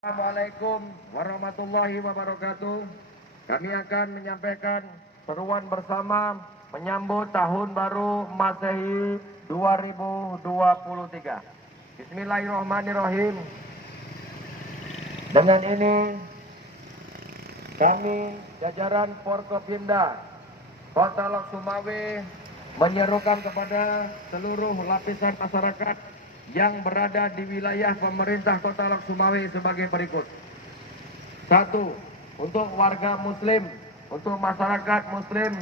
Assalamualaikum warahmatullahi wabarakatuh. Kami akan menyampaikan seruan bersama menyambut Tahun Baru Masehi 2023. Bismillahirrahmanirrahim. Dengan ini kami jajaran Forkopimda Kota Lok Sumawe menyerukan kepada seluruh lapisan masyarakat yang berada di wilayah pemerintah Kota Lok Sumawe sebagai berikut. 1. Untuk warga muslim, untuk masyarakat muslim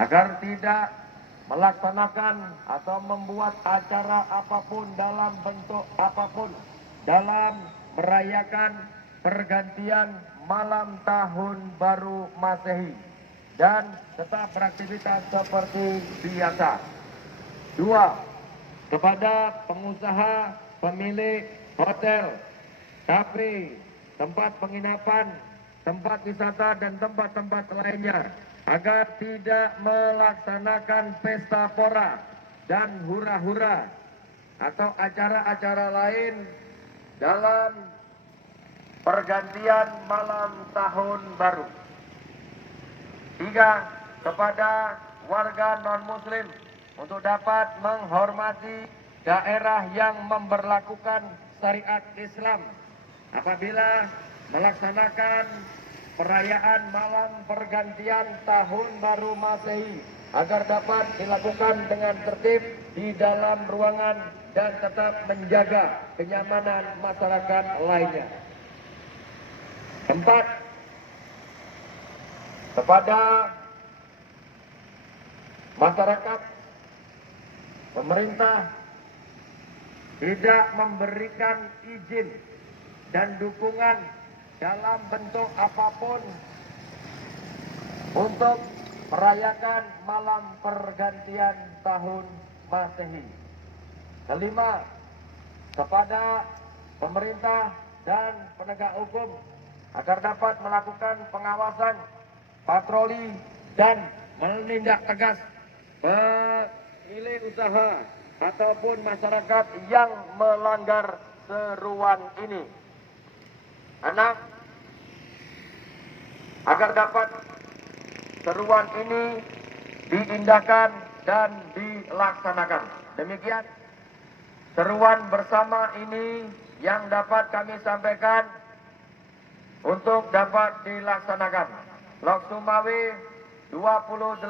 agar tidak melaksanakan atau membuat acara apapun dalam bentuk apapun dalam merayakan pergantian malam Tahun Baru Masehi dan tetap beraktivitas seperti biasa. 2. Kepada pengusaha, pemilik hotel, kapri, tempat penginapan, tempat wisata dan tempat-tempat lainnya agar tidak melaksanakan pesta pora dan hura-hura atau acara-acara lain dalam pergantian malam Tahun Baru. 3. Kepada warga non-muslim untuk dapat menghormati daerah yang memberlakukan syariat Islam apabila melaksanakan perayaan malam pergantian Tahun Baru Masehi agar dapat dilakukan dengan tertib di dalam ruangan dan tetap menjaga kenyamanan masyarakat lainnya. 4. Kepada masyarakat, pemerintah tidak memberikan izin dan dukungan dalam bentuk apapun untuk merayakan malam pergantian tahun Masehi. 5. Kepada pemerintah dan penegak hukum agar dapat melakukan pengawasan, patroli, dan menindak tegas pemilik usaha ataupun masyarakat yang melanggar seruan ini. 6. Agar dapat seruan ini diindahkan dan dilaksanakan. Demikian seruan bersama ini yang dapat kami sampaikan untuk dapat dilaksanakan. Lok Sumawe 28